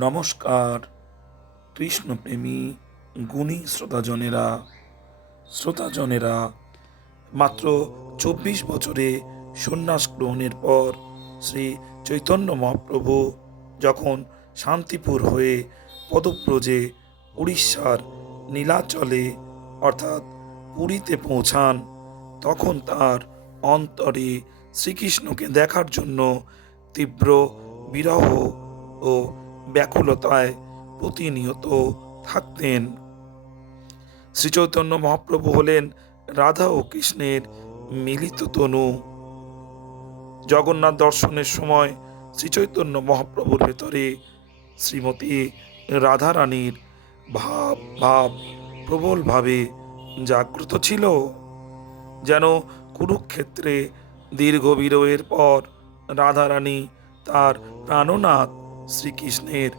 নমস্কার কৃষ্ণপ্রেমী গুণী শ্রোতাজনেরা। মাত্র 24 বছরে সন্ন্যাস গ্রহণের পর শ্রী চৈতন্য মহাপ্রভু যখন শান্তিপুর হয়ে পদব্রজে উড়িষ্যার নীলাচলে অর্থাৎ পুরীতে পৌঁছান, তখন তার অন্তরে শ্রীকৃষ্ণকে দেখার জন্য তীব্র বিরহ ও ব্যাকুলতায় প্রতিনিয়ত থাকতেন। শ্রীচৈতন্য মহাপ্রভু হলেন রাধা ও কৃষ্ণের মিলিত তনু। জগন্নাথ দর্শনের সময় শ্রীচৈতন্য মহাপ্রভুর ভেতরে শ্রীমতী রাধারানীর ভাব প্রবলভাবে জাগ্রত ছিল। যেন কুরুক্ষেত্রে দীর্ঘ বিরহের পর রাধারানী তার প্রাণনাথ শ্রীকৃষ্ণের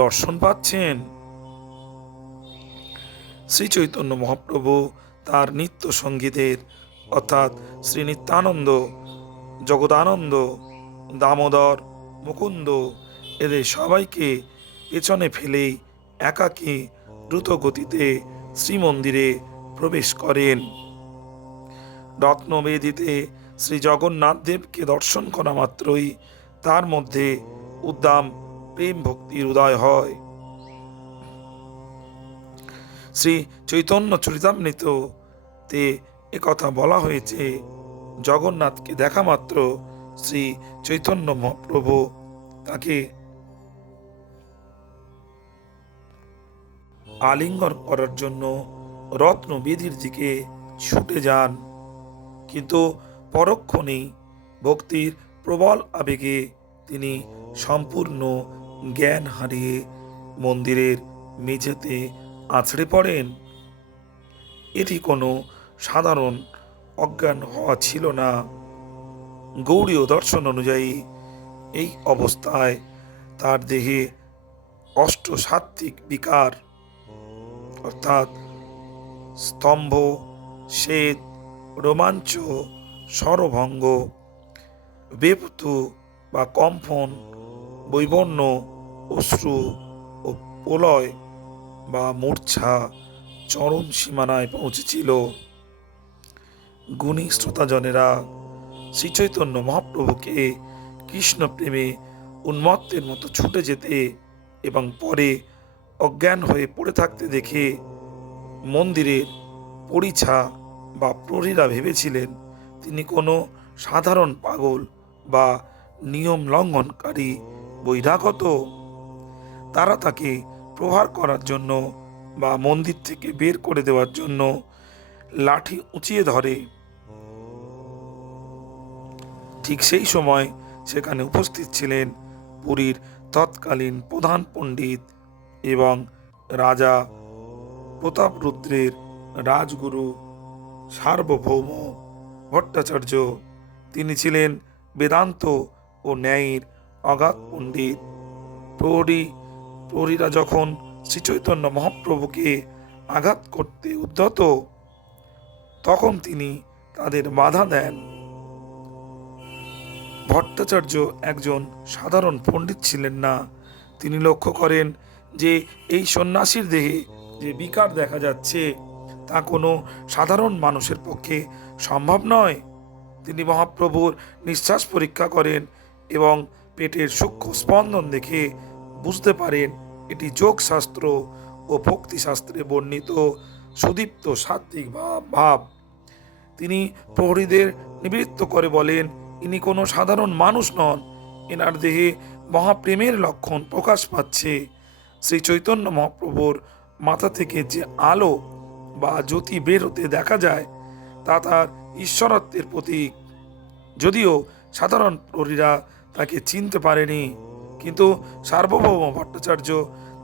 দর্শন পাচ্ছেন। শ্রী চৈতন্য মহাপ্রভু তার নিত্য সঙ্গীদের অর্থাৎ শ্রী নিত্যানন্দ, জগদানন্দ, দামোদর, মুকুন্দ এদের সবাইকে পেছনে ফেলেই একাকী দ্রুত গতিতে শ্রীমন্দিরে প্রবেশ করেন। রত্নবেদিতে শ্রী জগন্নাথ দেবকে দর্শন করা মাত্রই তার মধ্যে উদ্দাম প্রেম ভক্তির উদয় হয়। শ্রী চৈতন্য চরিতামৃততে একথা বলা হয়েছে, জগন্নাথকে দেখা মাত্র শ্রী চৈতন্য মহাপ্রভু তাকে আলিঙ্গন করার জন্য রত্নবেদির দিকে ছুটে যান, কিন্তু পরক্ষণেই ভক্তির প্রবল আবেগে তিনি সম্পূর্ণ জ্ঞান হারিয়ে মন্দিরের মেঝেতে আছড়ে পড়েন। এটি কোনো সাধারণ অজ্ঞান হওয়া ছিল না। গৌড়ীয় দর্শন অনুযায়ী এই অবস্থায় তার দেহে অষ্টসাত্ত্বিক বিকার অর্থাৎ স্তম্ভ, শ্বেত, রোমাঞ্চ, স্বরভঙ্গ, বেপতু বা কম্পন, বৈবর্ণ, অশ্রু ও প্রলয় বা মূর্ছা চরম সীমানায় পৌঁছেছিল। গুণী শ্রোতাজনেরা, শ্রীচৈতন্য মহাপ্রভুকে কৃষ্ণ প্রেমে উন্মত্তের মতো ছুটে যেতে এবং পরে অজ্ঞান হয়ে পড়ে থাকতে দেখে মন্দিরের পরিছা বা প্রহরীরা ভেবেছিলেন তিনি কোনো সাধারণ পাগল বা নিয়ম লঙ্ঘনকারী বহিরাগত। তারা তাকে প্রহার করার জন্য বা মন্দির থেকে বের করে দেওয়ার জন্য লাঠি উঁচিয়ে ধরে। ঠিক সেই সময় সেখানে উপস্থিত ছিলেন পুরীর তৎকালীন প্রধান পণ্ডিত এবং রাজা প্রতাপরুদ্রের রাজগুরু সার্বভৌম ভট্টাচার্য। তিনি ছিলেন বেদান্ত ও ন্যায়ের অগাধ পণ্ডিত। প্রহরীরা যখন শ্রীচৈতন্য মহাপ্রভুকে আঘাত করতে উদ্যত, তখন তিনি তাদের বাধা দেন। ভট্টাচার্য একজন সাধারণ পণ্ডিত ছিলেন না। তিনি লক্ষ্য করেন যে এই সন্ন্যাসীর দেহে যে বিকার দেখা যাচ্ছে তা কোনো সাধারণ মানুষের পক্ষে সম্ভব নয়। তিনি মহাপ্রভুর নিঃশ্বাস পরীক্ষা করেন এবং পেটের সূক্ষ্ম স্পন্দন দেখে বুঝতে পারেন এটি যোগশাস্ত্র ও ভক্তিশাস্ত্রে বর্ণিত সুদীপ্ত সাত্ত্বিক ভাব। তিনি প্রহরীদের নিবৃত্ত করে বলেন, ইনি কোনো সাধারণ মানুষ নন, এনার দেহে মহাপ্রেমের লক্ষণ প্রকাশ পাচ্ছে। শ্রী চৈতন্য মহাপ্রভুর মাথা থেকে যে আলো বা জ্যোতি বের হতে দেখা যায় তা তার ঈশ্বরত্বের প্রতীক। যদিও সাধারণ প্রহরীরা তাকে চিনতে পারেনি, কিন্তু সার্বভৌম ভট্টাচার্য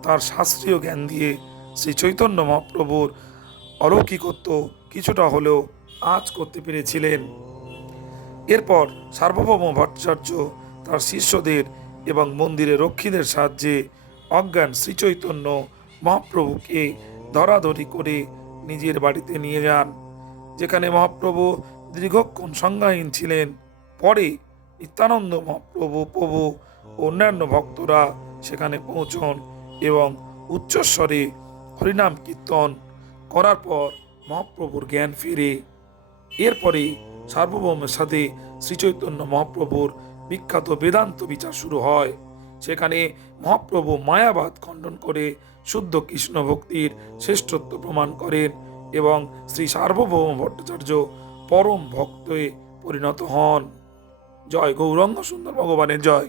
তার শাস্ত্রীয় জ্ঞান দিয়ে শ্রী চৈতন্য মহাপ্রভুর অলৌকিকত্ব কিছুটা হলেও আঁচ করতে পেরেছিলেন। এরপর সার্বভৌম ভট্টাচার্য তার শিষ্যদের এবং মন্দিরের রক্ষীদের সাহায্যে অজ্ঞান শ্রীচৈতন্য মহাপ্রভুকে ধরাধরি করে নিজের বাড়িতে নিয়ে যান, যেখানে মহাপ্রভু দীর্ঘক্ষণ সংজ্ঞাহীন ছিলেন। পরে নিত্যানন্দ মহাপ্রভু ও অন্যান্য ভক্তরা সেখানে পৌঁছন এবং উচ্চস্বরে হরিনাম কীর্তন করার পর মহাপ্রভুর জ্ঞান ফিরে। এরপরে সার্বভৌমের সাথে শ্রীচৈতন্য মহাপ্রভুর বিখ্যাত বেদান্ত বিচার শুরু হয়। সেখানে মহাপ্রভু মায়াবাদ খণ্ডন করে শুদ্ধ কৃষ্ণ ভক্তির শ্রেষ্ঠত্ব প্রমাণ করেন এবং শ্রী সার্বভৌম ভট্টাচার্য পরম ভক্তে পরিণত হন। জয় গৌরাঙ্গ সুন্দর ভগবানের জয়।